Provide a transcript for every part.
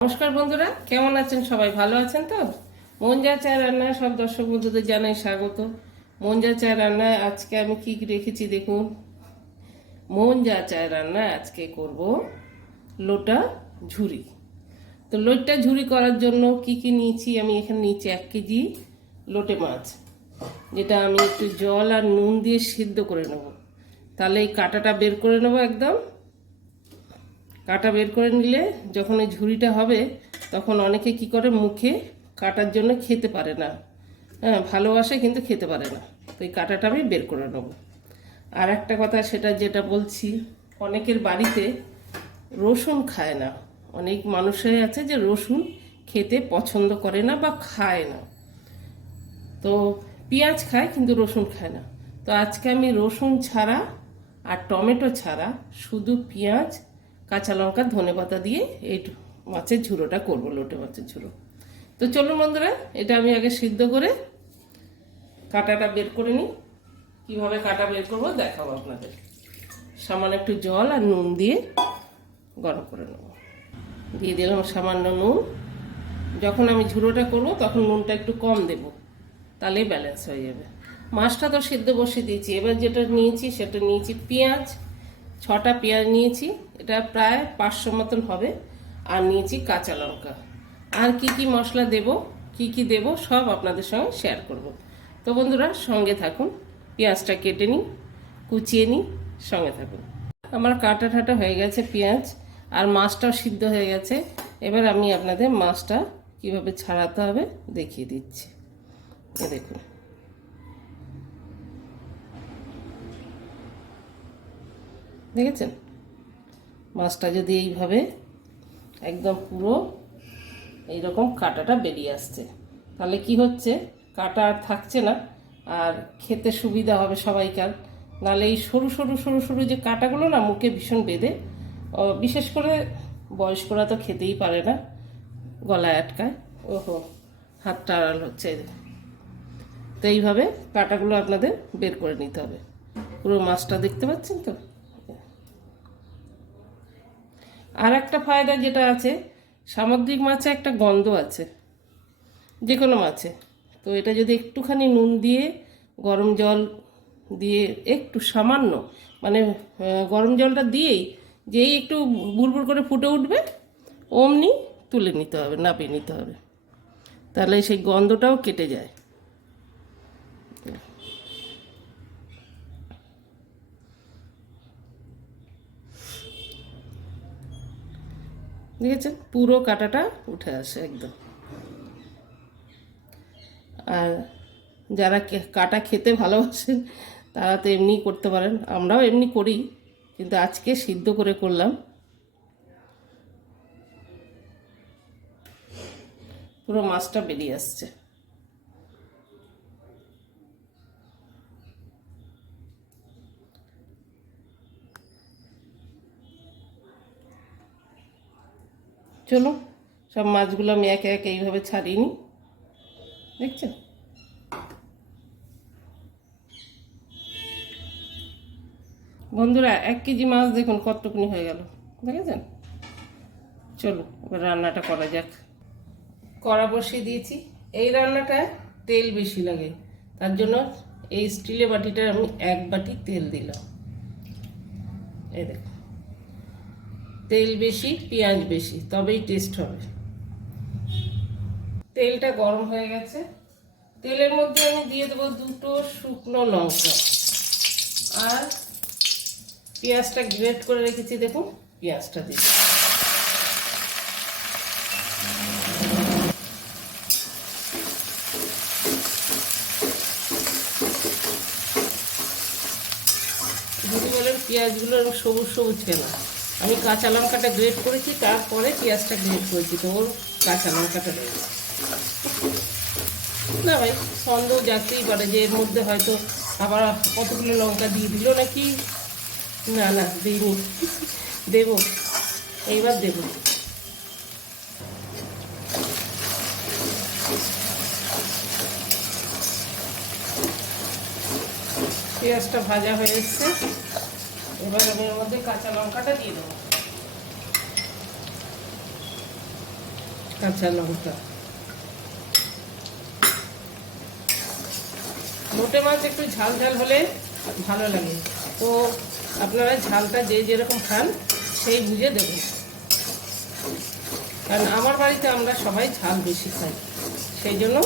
নমস্কার বন্ধুরা, কেমন আছেন সবাই? ভালো আছেন তো? মন যা চায় রান্নায় সব দর্শক বন্ধুদের জানাই স্বাগত। মন যা চায় রান্নায় আজকে আমি কি রেখেছি দেখুন। মন যা চায় রান্নায় আজকে করব লোটা ঝুরি। তো লোটটা ঝুরি করার জন্য কি কি নিয়েছি? আমি এখানে নিয়েছি এক কেজি লোটে মাছ, যেটা আমি একটু জল আর নুন দিয়ে সিদ্ধ করে নেব। তাহলে এই কাঁটাটা বের করে নেব একদম। কাটা বের করে নিলে যখন এই ঝুড়িটা হবে, তখন অনেকে কি করে? মুখে কাটার জন্য খেতে পারে না। হ্যাঁ ভালোবাসে কিন্তু খেতে পারে না। তো এই কাটাটা আমি বের করে নেব। আর একটা কথা সেটা যেটা বলছি, অনেকের বাড়িতে রসুন খায় না। অনেক মানুষের আছে যে রসুন খেতে পছন্দ করে না বা খায় না। তো পেঁয়াজ খায় কিন্তু রসুন খায় না। তো আজকে আমি রসুন ছাড়া আর টমেটো ছাড়া শুধু পেঁয়াজ কাঁচা লঙ্কা, ধনে পাতা দিয়ে এই মাছের ঝুড়োটা করব, লোটে মাছের ঝুড়ো তো চলুন বন্ধুরা, এটা আমি আগে সিদ্ধ করে কাঁটাটা বের করে নিই। কীভাবে কাটা বের করব দেখাবো আপনাদের সামান্য একটু জল আর নুন দিয়ে গরম করে নেব। দিয়ে দিলাম সামান্য নুন। যখন আমি ঝুড়োটা করব তখন নুনটা একটু কম দেব, তাহলেই ব্যালেন্স হয়ে যাবে। মাছটা তো সিদ্ধ বসিয়ে দিয়েছি। এবার যেটা নিয়েছি সেটা নিয়েছি পেঁয়াজ, ছটা পেঁয়াজ নিয়েছি। এটা প্রায় পাঁচশো মতন হবে। আর নিয়েছি কাঁচা লঙ্কা। আর কি কি মশলা দেব, কি কি দেব, সব আপনাদের সঙ্গে শেয়ার করব। তো বন্ধুরা, সঙ্গে থাকুন, পেঁয়াজটা কেটে নিই, কুচিয়ে নিই, সঙ্গে থাকুন। আমার কাটা ঠাটা হয়ে গেছে পেঁয়াজ, আর মাছটাও সিদ্ধ হয়ে গেছে। এবার আমি আপনাদের মাছটা কীভাবে ছাড়াতে হবে দেখিয়ে দিচ্ছি। এ দেখুন। দেখেছেন? মাছটা যদি এইভাবে একদম পুরো এইরকম কাঁটাটা বেরিয়ে আসছে। তাহলে কি হচ্ছে? কাঁটা আর থাকছে না। আর খেতে সুবিধা হবে সবাইকার। নাহলে এই সরু সরু সরু সরু যে কাঁটাগুলো না মুখে ভীষণ বেঁধে বিশেষ করে বয়স্করা তো খেতেই পারে না গলায় আটকায়। ওহো, হাতটা আড়াল হচ্ছে এই তো এইভাবে কাঁটাগুলো আপনাদের বের করে নিতে হবে। পুরো মাছটা দেখতে পাচ্ছেন তো? আর একটা ফায়দা যেটা আছে, সামুদ্রিক মাছে একটা গন্ধ আছে যে কোনো মাছে। তো এটা যদি একটুখানি নুন দিয়ে, গরম জল দিয়ে, একটু সামান্য মানে গরম জলটা দিয়েই, যেই একটু বুড়বুড় করে ফুটে উঠবে, অমনি তুলে নিতে হবে, নাপিয়ে নিতে হবে। তাহলে সেই গন্ধটাও কেটে যায়। দেখেছেন পুরো কাটাটা উঠে আসে একদম। আর যারা কাটা খেতে ভালোবাসেন, তারা তো এমনি করতে পারেন। আমরাও এমনি করি, কিন্তু আজকে সিদ্ধ করে করলাম। পুরো মাছটা বেরিয়ে আসছে। চলো, সব মাছগুলো আমি একে একে এইভাবে ছাড়িয়ে নিই। দেখছেন? বন্ধুরা, এক কেজি মাছ দেখুন কতটুকুনি হয়ে গেল। দেখেছেন? চলো, এবার রান্নাটা করা যাক। কড়া বসিয়ে দিয়েছি। এই রান্নাটায় তেল বেশি লাগে। তার জন্য এই স্টিলের বাটিটা আমি এক বাটি তেল দিলাম। এই দেখো তেল বেশি, পেঁয়াজ বেশি, তবেই টেস্ট হবে। তেলটা গরম হয়ে গেছে। তেলের মধ্যে আমি দিয়ে দেবো দুটো শুকনো লঙ্কা। আর পেঁয়াজটা গ্রেট করে রেখেছি, দেখুন, পেঁয়াজটা দিয়ে। যদি বলেন পেঁয়াজগুলো সবুজ সবুজ কেন। আমি কাঁচা লঙ্কাটা গ্রেট করেছি, তারপরে পেঁয়াজটা গ্রেট করেছি, তো ওর কাঁচা লঙ্কাটা রয়েছে না ভাই সন্দেহ জাগতেই পারে যে এর মধ্যে হয়তো আবার কতগুলো লঙ্কা দিয়ে দিল নাকি? না না দিইনি দেবো। এইবার দেবো। পেঁয়াজটা ভাজা হয়ে এসছে। এবার আমি এর মধ্যে কাঁচা লঙ্কাটা দিয়ে দেবো। কাঁচা লঙ্কা। মোটে মাছ একটু ঝাল ঝাল হলে ভালো লাগে। তো আপনারা ঝালটা যে যেরকম খান সেই বুঝে দেবেন। কারণ আমার বাড়িতে আমরা সবাই ঝাল বেশি খাই। সেই জন্য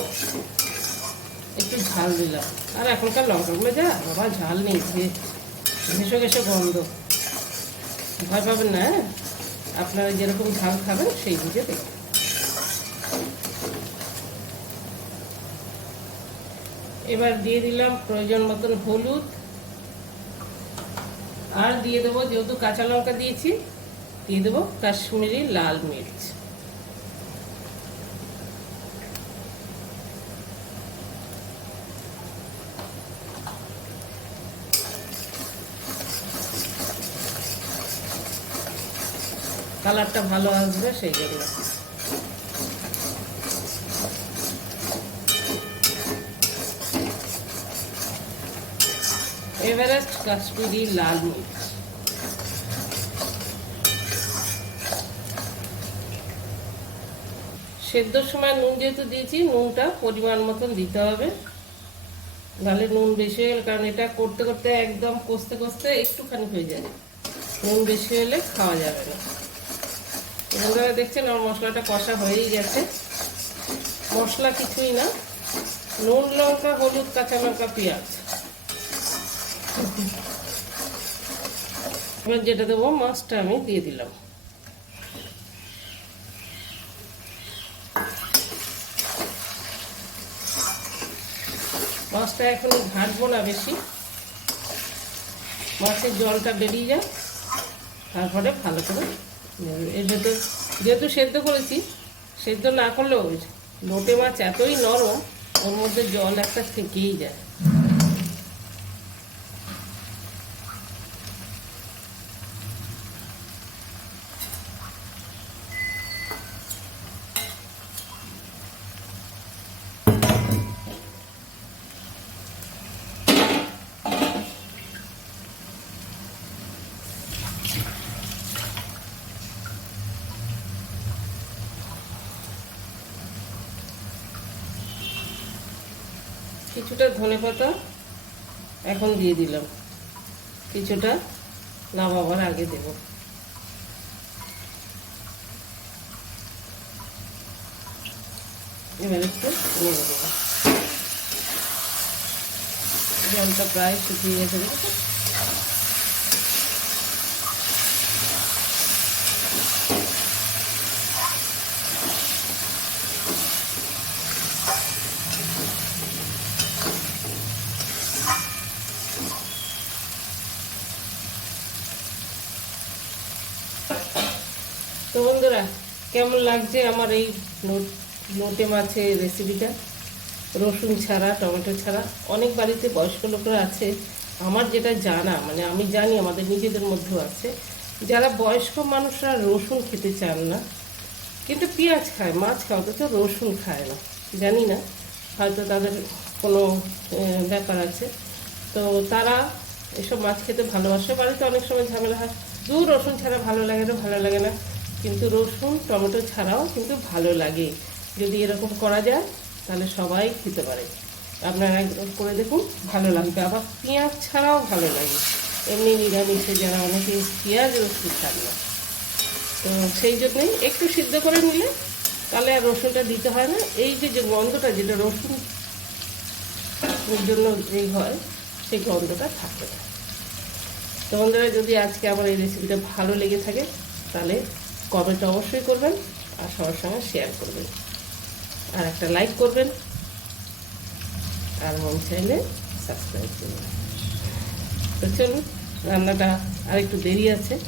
একটু ঝাল দিলাম। আর এখনকার লঙ্কাগুলো যা বাবা ঝাল নেই ঘেসো ঘেসো গন্ধ। ভয় পাবেন না হ্যাঁ? আপনারা যেরকম ঝাল খাবেন, সেই বুঝে দেখবেন। এবার দিয়ে দিলাম প্রয়োজন মতন হলুদ। আর দিয়ে দেবো যেহেতু কাঁচা লঙ্কা দিয়েছি, দিয়ে দেবো কাশ্মীরি লাল মির্চ। কালারটা ভালো আসবে, সেই জন্য। এভারেস্ট কাশ্মীরি লাল মির্চ। সেদ্ধর সময় নুন যেহেতু দিয়েছি, নুনটা পরিমাণ মতন দিতে হবে। নাহলে নুন বেশি গেলে, কারণ এটা করতে করতে একদম কষতে কষতে একটুখানি হয়ে যাবে নুন বেশি হলে খাওয়া যাবে না। বন্ধুরা দেখছেন আমার মশলাটা কষা হয়েই গেছে। মশলা কিছুই না। নুন, লঙ্কা, হলুদ, কাঁচা লঙ্কা, পেঁয়াজ। এবার যেটা দেবো, মাছটা আমি দিয়ে দিলাম। মাছটা এখন ঘাটবো না বেশি। মাছের জলটা বেরিয়ে যায় তারপরে ভালো করে। এর ভেতর যেহেতু সেদ্ধ করেছি, সেদ্ধ না করলেও লোটে মাছ এতই নরম, ওর মধ্যে জল একটা থেকেই যায়। কিছুটা ধনে পাতা এখন দিয়ে দিলাম। কিছুটা নামাবার আগে দেব। এবার একটু দেবো। জলটা প্রায় শুকিয়ে গেছে। তো বন্ধুরা, কেমন লাগছে আমার এই নোটে মাছের রেসিপিটা রসুন ছাড়া, টমেটো ছাড়া। অনেক বাড়িতে বয়স্ক লোকরা আছে। আমার যেটা জানা মানে আমি জানি আমাদের নিজেদের মধ্যেও আছে, যারা বয়স্ক মানুষরা রসুন খেতে চান না, কিন্তু পেঁয়াজ খায়, মাছ খায়, অথচ রসুন খায় না। জানি না, হয়তো তাদের কোনো ব্যাপার আছে। তো তারা এসব মাছ খেতে ভালোবাসে। বাড়িতে অনেক সময় ঝামেলা হয়। দূর রসুন ছাড়া ভালো লাগে না, ভালো লাগে না। কিন্তু রসুন, টমেটো ছাড়াও কিন্তু ভালো লাগে। যদি এরকম করা যায়, তাহলে সবাই খেতে পারে। আপনারা করে দেখুন, ভালো লাগবে। আবার পেঁয়াজ ছাড়াও ভালো লাগে। এমনি নিরামিষে যারা অনেকে পেঁয়াজ, রসুন খান না। তো সেই জন্যই একটু সিদ্ধ করে নিলে, তাহলে আর রসুনটা দিতে হয় না। এই যে যে গন্ধটা, যেটা রসুন জন্য এই হয়, সেই গন্ধটা থাকবে না। তো বন্ধুরা, যদি আজকে আমার এই রেসিপিটা ভালো লেগে থাকে, তাহলে কমেন্ট অবশ্যই করবেন আর সবার সঙ্গে শেয়ার করবেন। আর একটা লাইক করবেন। আর মন চাইলে সাবস্ক্রাইব করবেন। তো চলুন, রান্নাটা আর একটু দেরি আছে।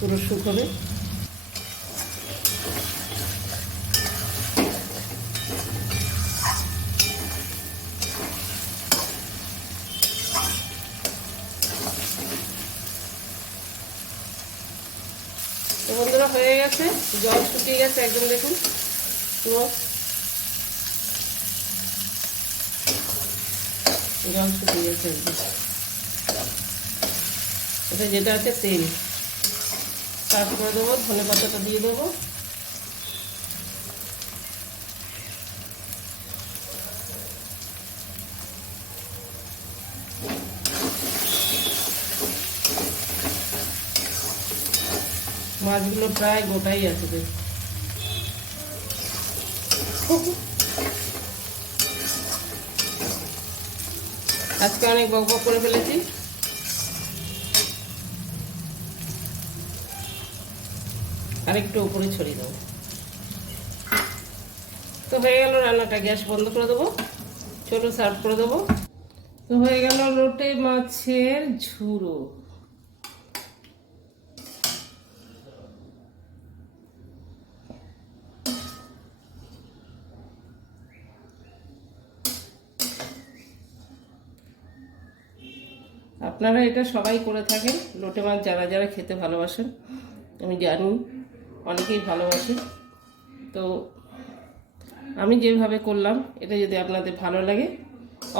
পুরো শুকোবে। তো বন্ধুরা হয়ে গেছে, জল শুকিয়ে গেছে, একদম দেখুন। পুরো। জল শুকিয়ে গেছে একদম। যেটা আছে তেল। তারপরে দেবো ধনে পাতাটা দিয়ে দেবো। মাছগুলো প্রায় গোটাই আছে। আজকে অনেক বক বক করে ফেলেছি। আরেকটু উপরে ছড়িয়ে দেবো। তো হয়ে গেল রান্নাটা, গ্যাস বন্ধ করে দেবো, ছোটো সার্ভ করে দেবো। তো হয়ে গেল লোটে মাছের ঝুড়ো। আপনারা এটা সবাই করে থাকেন। লোটে মাছ যারা যারা খেতে ভালোবাসেন, আমি জানি অনেকেই ভালোবাসে তো আমি যেভাবে করলাম, এটা যদি আপনাদের ভালো লাগে,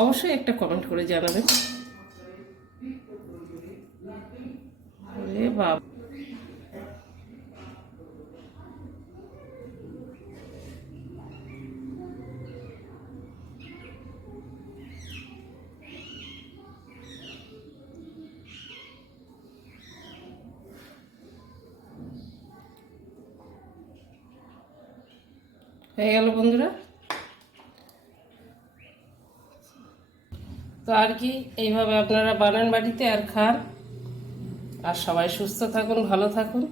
অবশ্যই একটা কমেন্ট করে জানাবেন। বাবা। হয়ে গেল বন্ধুরা। তো আর কি, এইভাবে আপনারা বানান বাড়িতে আর খান। আর সবাই সুস্থ থাকুন, ভালো থাকুন।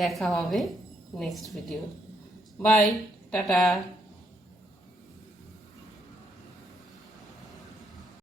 দেখা হবে নেক্সট ভিডিও বাই টাটা।